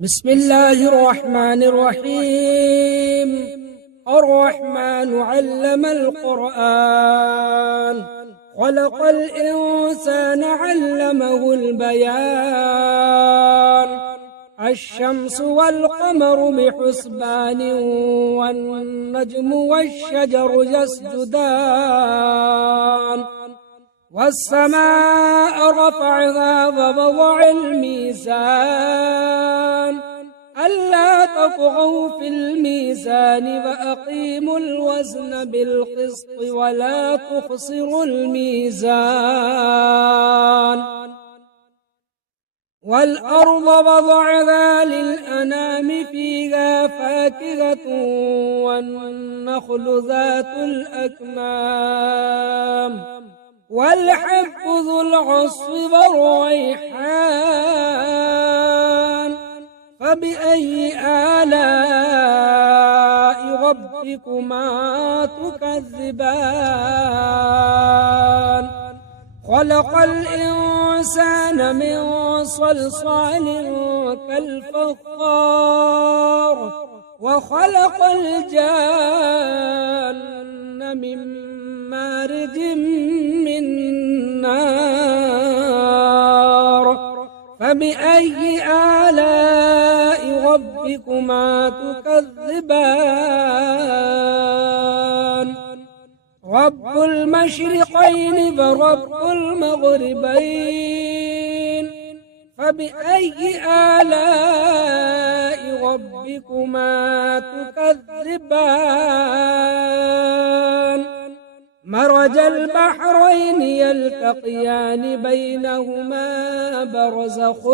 بسم الله الرحمن الرحيم. الرحمن علم القرآن، خلق الإنسان علمه البيان. الشمس والقمر بحسبان، والنجم والشجر يسجدان. والسماء رفعها ووضع الميزان، ألا تطغوا في الميزان وأقيموا الوزن بالقسط ولا تخسروا الميزان. والأرض وضعها للأنام، فيها فاكهة والنخل ذات الأكمام، والحب ذو العصف والريحان. فبأي آلاء ربكما تكذبان؟ خلق الإنسان من صلصال كالفخار، وخلق الجان من مارج من نار. فبأي آلاء ربكما تكذبان؟ رب المشرقين ورب المغربين، فبأي آلاء ربكما تكذبان؟ مرج البحرين يلتقيان، بينهما برزخ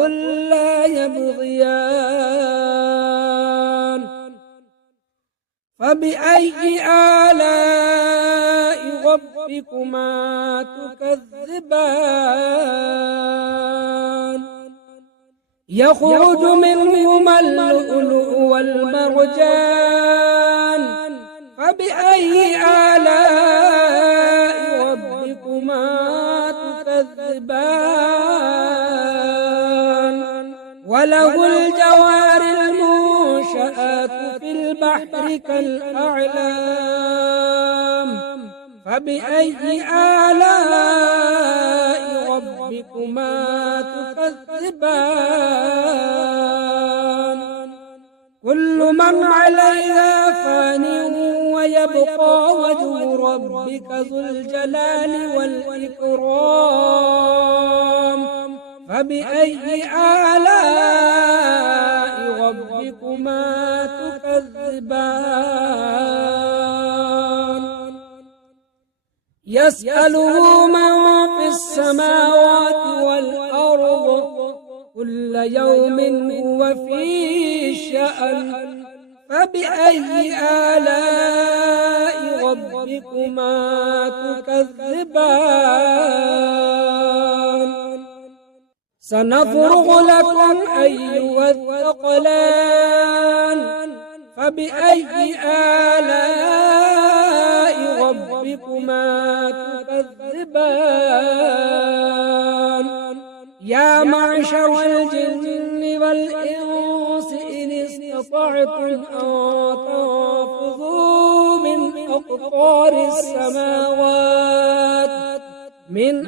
لا يبغيان. فبأي آلاء ربكما تكذبان؟ يخرج منهما اللؤلؤ والمرجان، فبأي آلاء ربكما تكذبان؟ وله الجوار المنشآت في البحر كالأعلام، فبأي آلاء ربكما تكذبان؟ كل من عليها فان، ويبقى وجه ربك ذو الجلال والإكرام. فبأي آلاء ربكما تكذبان؟ يسأله من في السماوات والأرض، كل يوم هو في شأن. فبأي آلاء ربكما تكذبان؟ سنفرغ لكم أيها الثقلان، فبأي آلاء ربكما تكذبان؟ يا معشر الجن والإنس إن استطعتم أن تنفذوا من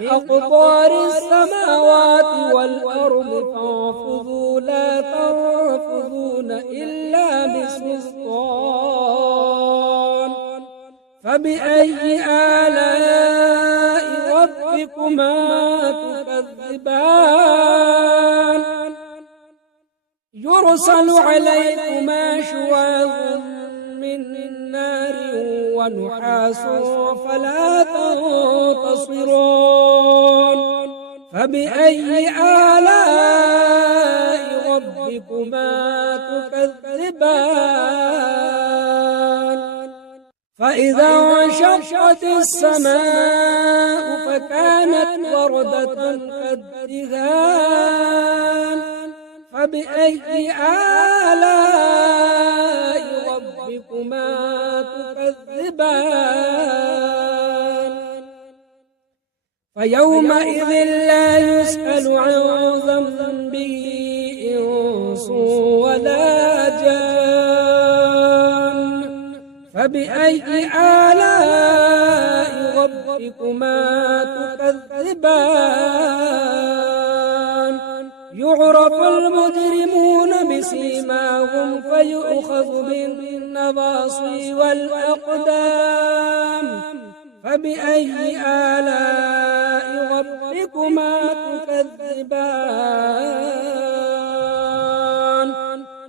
أقطار السماوات والأرض، فانفذوا لا تنفذون إلا بسلطان. فبأي آلاء ربكما تكذبان؟ يرسل عليكما شواظ من نار ونحاس فلا تنتصران. فبأي آلاء ربكما تكذبان؟ فإذا انشقت السماء فكانت وردة كالدهان. فبأي آلاء ربكما تكذبان؟ فيومئذ لا يسأل عن ذنبه إنس ولا جان فبأي آلاء ربكما تكذبان يعرف المجرمون بسيماهم فيؤخذ بالنواصي والأقدام فبأي آلاء ربكما تكذبان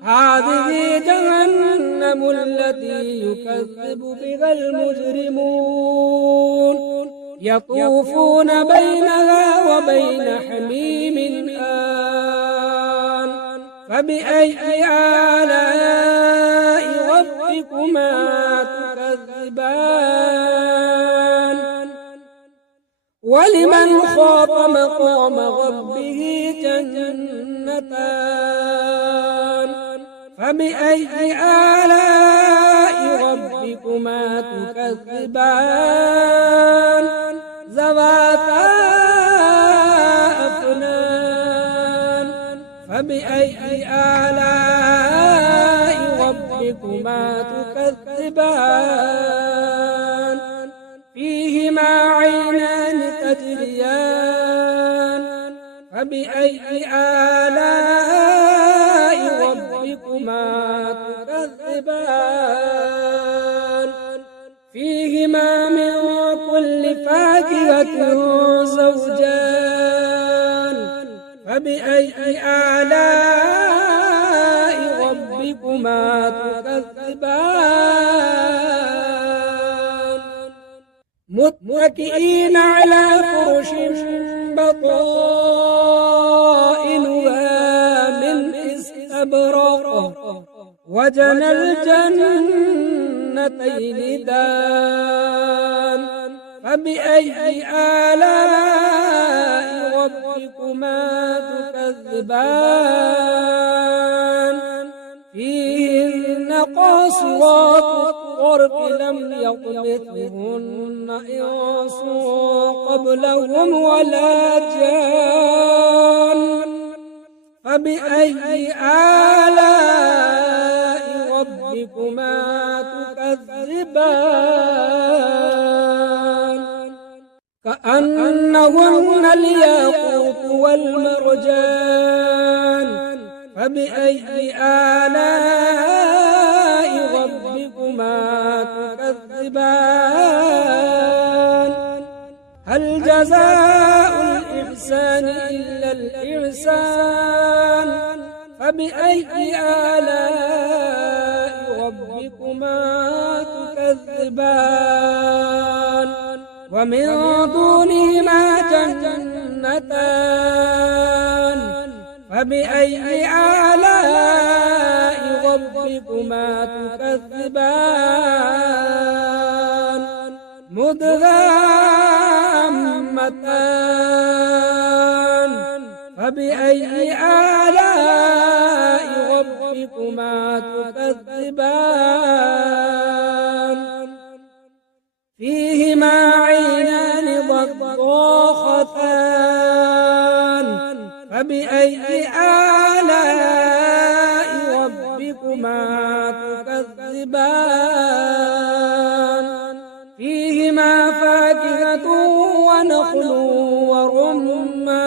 هذه جهنم التي يكذب بها المجرمون يطوفون بينها وبين حميم آن فبأي آلاء ربكما تكذبان ولمن خاف مقام ربه جنتان فبأي آلاء ربكما تكذبان ذواتا أفنان فبأي آلاء ربكما تكذبان فيهما عينان تجريان فبأي آلاء ربكما تكذبان فيهما من كل فاكهة زوجان فبأي آلاء ربكما تكذبان متكئين على فرش بطائنها من استبرق وجنى الجنتين دان فبأي آلاء ربكما تكذبان فيهن قاصرات الطرف لم يطمثهن إنس قبلهم ولا جان فبأي آلاء ربكما تكذبان كأنهن الياقوت والمرجان فبأي آلاء ربكما تكذبان هل جزاء الإحسان إلا الإحسان فبأي آلاء ربكما تكذبان ومن دونهما جنتان فبأي آلاء ربكما تكذبان مدغامتان فبأي آلاء ربكما تكذبان فيهما عينان ضاختان فبأي آلاء ربكما تكذبان فيهما فاكهة ونخل ورمان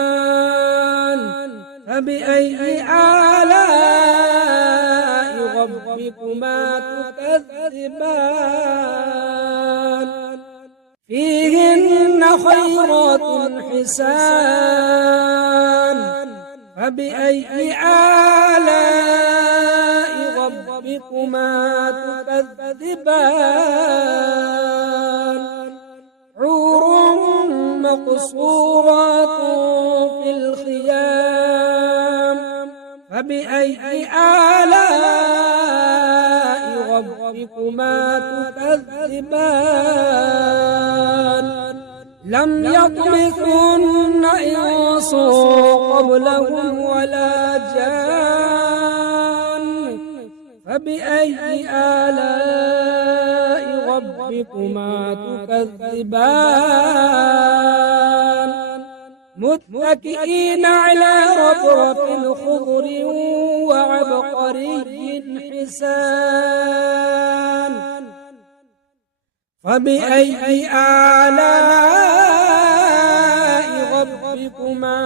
فبأي آلاء ربكما تكذبان فيهن خيرات حسان فبأي آلاء ربكما تكذبان حور مقصورات في الخيام فبأي آلاء ربكما تكذبان لم يطمثهن إنس قبلهم ولا جان فبأي آلاء ربكما تكذبان متكئين على رفرف خضر وعبقري حسان فبأي آلاء ربكما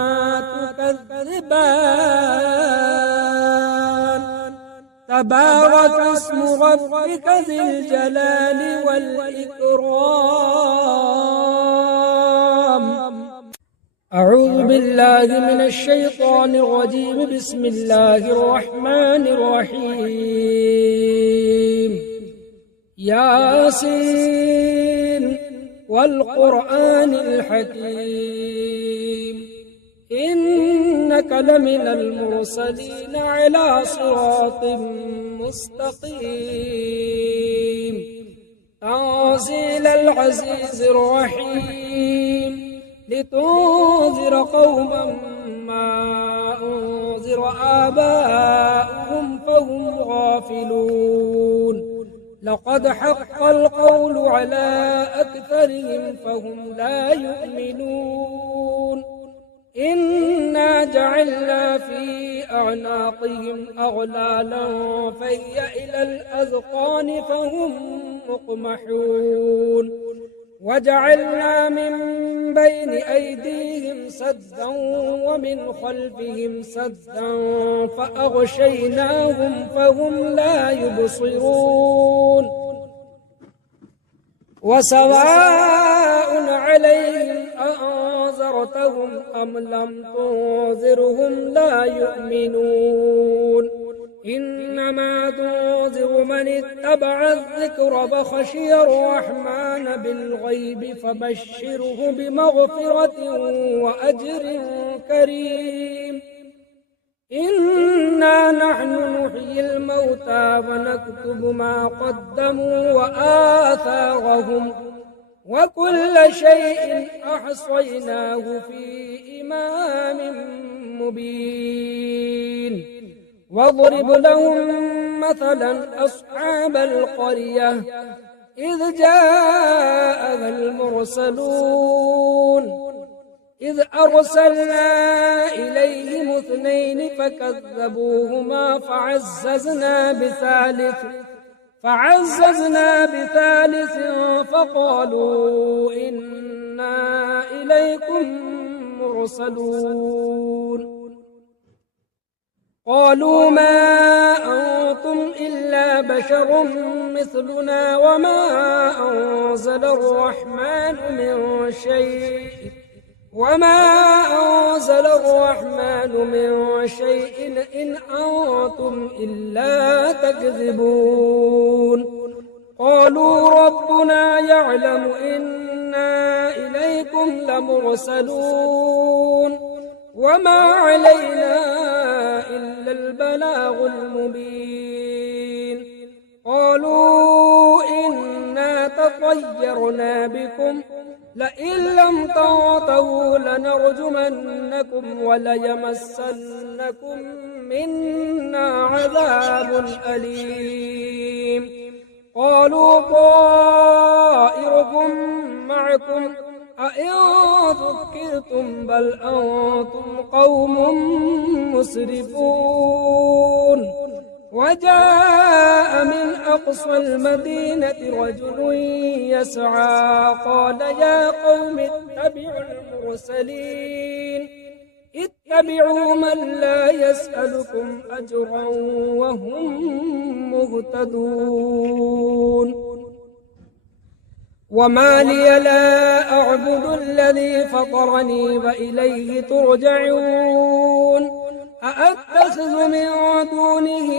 تكذبان تبارك اسم ربك ذي الجلال والإكرام أعوذ بالله من الشيطان الرجيم بسم الله الرحمن الرحيم ياسين والقرآن الحكيم إنك لمن المرسلين على صراط مستقيم تنزيل العزيز الرحيم لتنذر قوما ما أنذر آباؤهم فهم غافلون لقد حق القول على أكثرهم فهم لا يؤمنون إنا جعلنا في أعناقهم أغلالا فهي إلى الأذقان فهم مقمحون وجعلنا من بين أيديهم سدا ومن خلفهم سدا فأغشيناهم فهم لا يبصرون وسواء عليهم أأنذرتهم أم لم تنذرهم لا يؤمنون إنما تنذر من اتبع الذكر فخشي الرحمن بالغيب فبشره بمغفرة وأجر كريم إنا نحن نحيي الموتى ونكتب ما قدموا وآثارهم وكل شيء أحصيناه في إمام مبين واضرب لهم مثلا أصحاب القرية إذ جاءها المرسلون إذ أرسلنا إليهم اثنين فكذبوهما فعززنا بثالث فقالوا إنا إليكم مرسلون قالوا ما أنتم إلا بشر مثلنا وما أنزل الرحمن من شيء إن أنتم إلا تكذبون قالوا ربنا يعلم إنا إليكم لمرسلون وما علينا إلا البلاغ المبين قالوا إنا تطيرنا بكم لئن لم تنتهوا لنرجمنكم وليمسنكم منا عذاب أليم قالوا طائركم معكم أئن ذكرتم بل أنتم قوم مسرفون وجاء من أقصى المدينة رجل يسعى قال يا قوم اتبعوا المرسلين اتبعوا من لا يسألكم أجرا وهم مهتدون وما لي لا أعبد الذي فطرني وإليه ترجعون أأتخذ من دونه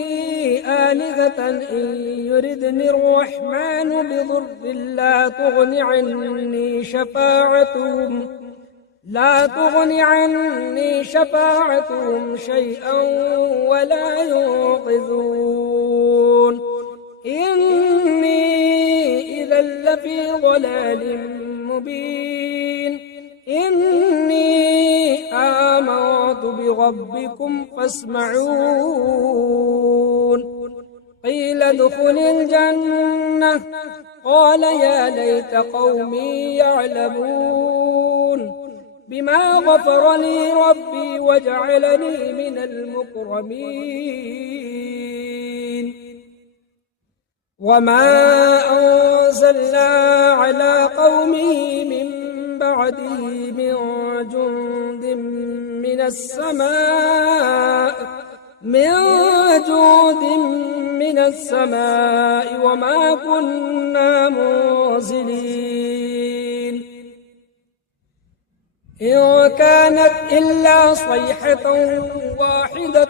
آلهة إن يردني الرحمن بضر لا تغن عني شفاعتهم شيئا ولا ينقذون إني إذا لفي ضلال مبين إني آمنت بربكم فاسمعون قيل ادخل الجنة قال يا ليت قومي يعلمون بما غفر لي ربي وجعلني من المكرمين وما أنزلنا على قومه من بعده من جند من السماء وما كنا منزلين إن كانت إلا صيحة واحدة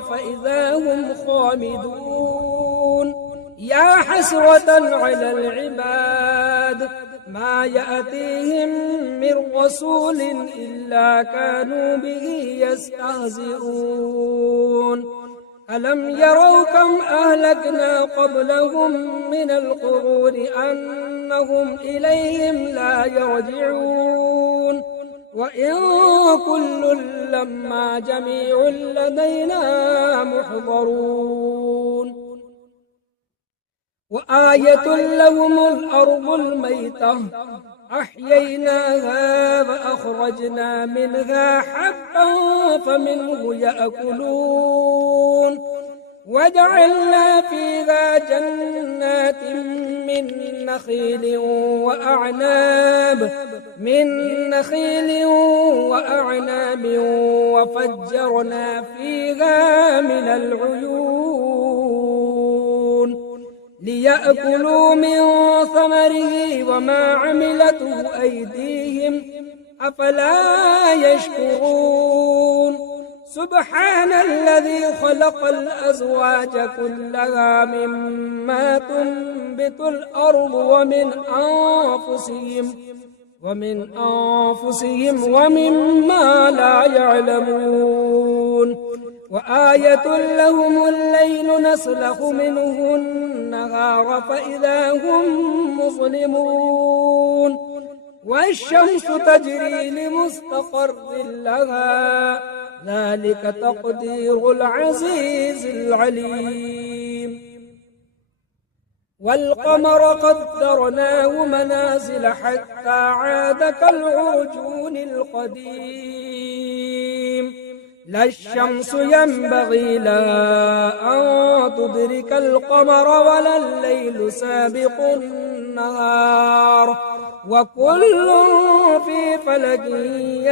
فإذا هم خامدون يا حسرة على العباد ما يأتيهم من رسول إلا كانوا به يستهزئون ألم يروا كم أهلكنا قبلهم من القرون أنهم إليهم لا يرجعون وإن كل لما جميع لدينا محضرون وآية لهم الأرض الميتة أحييناها فأخرجنا منها حبا فمنه يأكلون وجعلنا فيها جنات من نخيل وأعناب وفجرنا فيها من العيون ليأكلوا من ثمره وما عملته أيديهم أفلا يشكرون سبحان الذي خلق الأزواج كلها مما تنبت الأرض ومن أنفسهم ومما لا يعلمون وآية لهم الليل نسلخ منه النهار فإذا هم مظلمون والشمس تجري لمستقر لها ذلك تقدير العزيز العليم والقمر قدرناه منازل حتى عاد كالعرجون القديم لا الشمس ينبغي لها أن تدرك القمر ولا الليل سابق النهار وكل في فلك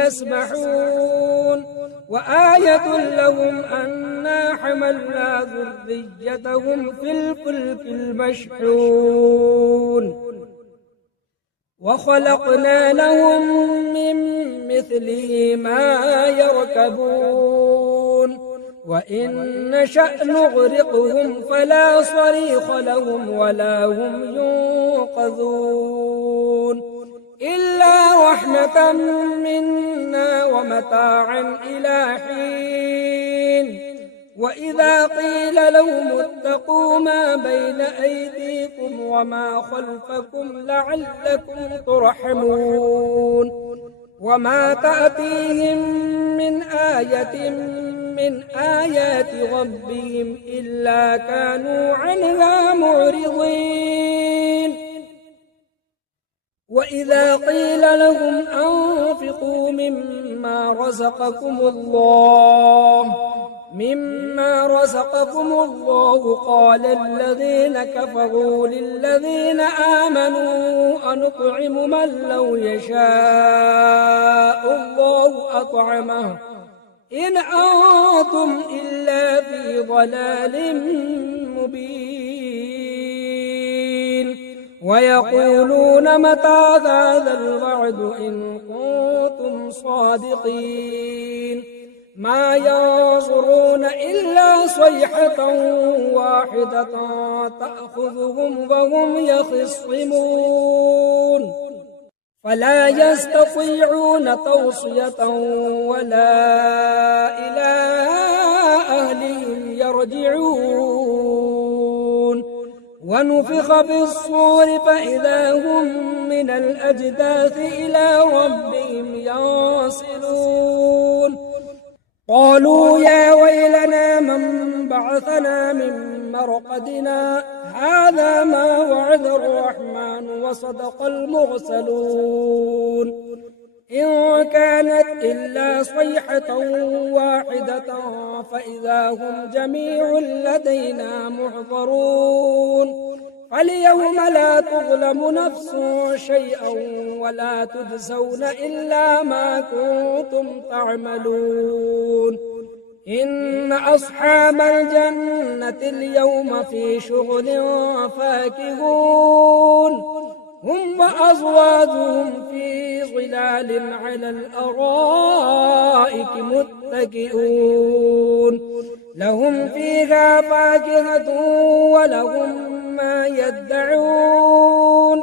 يسبحون وآية لهم أنا حملنا ذريتهم في الفلك المشحون وخلقنا لهم من مثله ما يركبون وإن نشأ نغرقهم فلا صريخ لهم ولا هم ينقذون إلا رحمة منا ومتاعا إلى حين وإذا قيل لهم اتقوا ما بين أيديكم وما خلفكم لعلكم ترحمون وما تأتيهم من آية من آيات ربهم إلا كانوا عنها معرضين وإذا قيل لهم أنفقوا مما رزقكم الله قال الذين كفروا للذين آمنوا أنطعم من لو يشاء الله أطعمه إن أنتم إلا في ضلال مبين ويقولون متى هذا الوعد إن كنتم صادقين ما ينظرون إلا صيحة واحدة تأخذهم وهم يخصمون فلا يستطيعون توصية ولا إلى أهلهم يرجعون ونفخ في الصور فإذا هم من الأجداث إلى ربهم ينسلون قالوا يا ويلنا من بعثنا من مرقدنا هذا ما وعد الرحمن وصدق المرسلون إن كانت إلا صيحة واحدة فإذا هم جميع لدينا محضرون فاليوم لا تظلم نفس شيئا ولا تجزون إلا ما كنتم تعملون إن أصحاب الجنة اليوم في شغل فاكهون هم وأزواجهم في ظلال على الأرائك متكئون لهم فيها فاكهة ولهم ما يدعون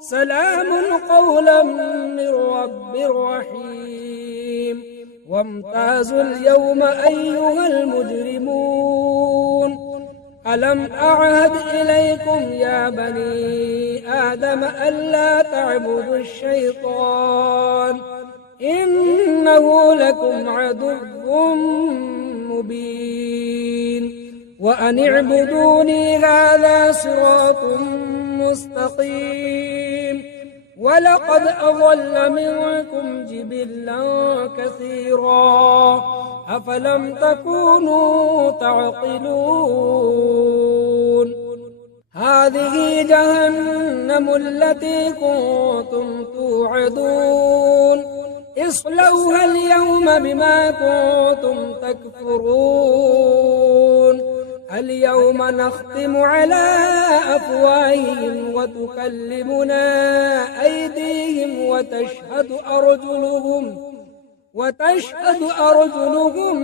سلام قولا من رب رحيم وامتازوا اليوم أيها المجرمون ألم أعهد إليكم يا بني آدم ألا تعبدوا الشيطان إنه لكم عدو مبين وأن اعبدوني هذا صراط مستقيم ولقد أضل منكم جبلا كثيرا أفلم تكونوا تعقلون هذه جهنم التي كنتم توعدون اصلوها اليوم بما كنتم تكفرون اليوم نختم على أفواههم وتكلمنا أيديهم وتشهد أرجلهم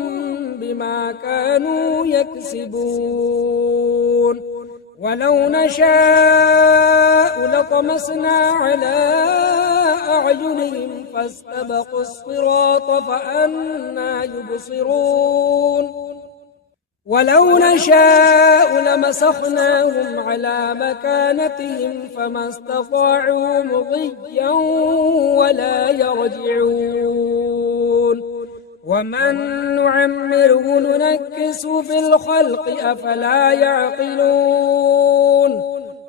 بما كانوا يكسبون ولو نشاء لطمسنا على أعينهم فاستبقوا الصراط فأنى يبصرون ولو نشاء لمسخناهم على مكانتهم فما استطاعوا مضيا ولا يرجعون ومن نعمره ننكس في الخلق أفلا يعقلون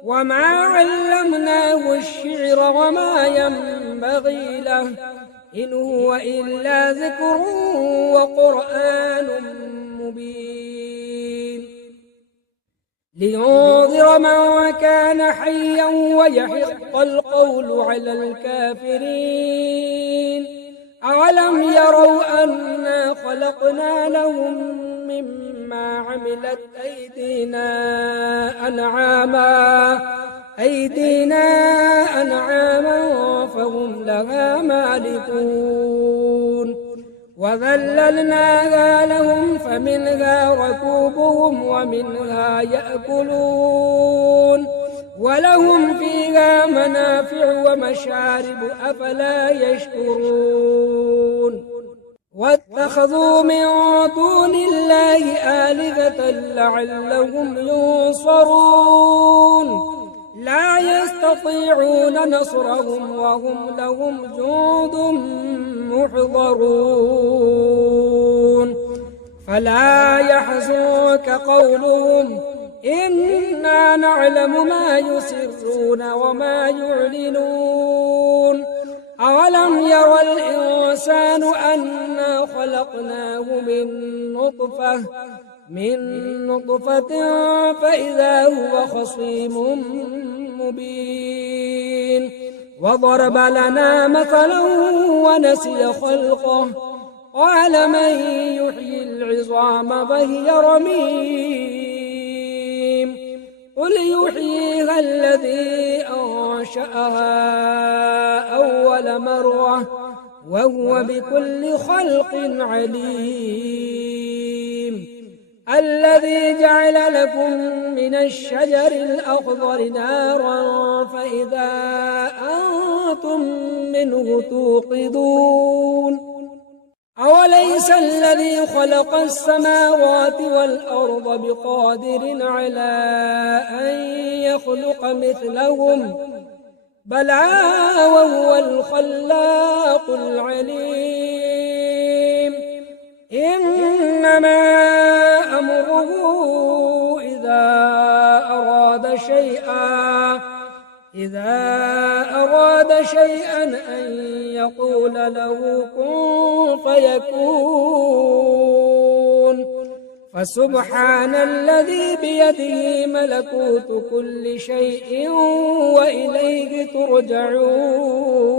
وما علمناه الشعر وما ينبغي له إن هو إلا ذكر وقرآن مبين لينذر من كان حيا ويحق القول على الكافرين أولم يروا أنا خلقنا لهم مما عملت أيدينا أنعاما فهم لها مالكون وذللناها لهم فمنها ركوبهم ومنها يأكلون ولهم فيها منافع ومشارب أفلا يشكرون واتخذوا من دون الله آلهة لعلهم ينصرون لا يستطيعون نصرهم وهم لهم جند محضرون فلا يحزنك قولهم إنا نعلم ما يسرون وما يعلنون أولم ير الإنسان أنا خلقناه من نطفة فإذا هو خصيم مبين وضرب لنا مثلا ونسي خلقه قال من يحيي العظام وهي رميم قل يحييها الذي أنشأها أول مرة وهو بكل خلق عليم الذي جعل لكم من الشجر الأخضر نارا فإذا أنتم منه توقدون أوليس الذي خلق السماوات والأرض بقادر على أن يخلق مثلهم بلى وهو الخلاق العليم إنما أمره إذا أراد شيئا إذا أراد شيئا أن يقول له كن فيكون فسبحان الذي بيده ملكوت كل شيء وإليه ترجعون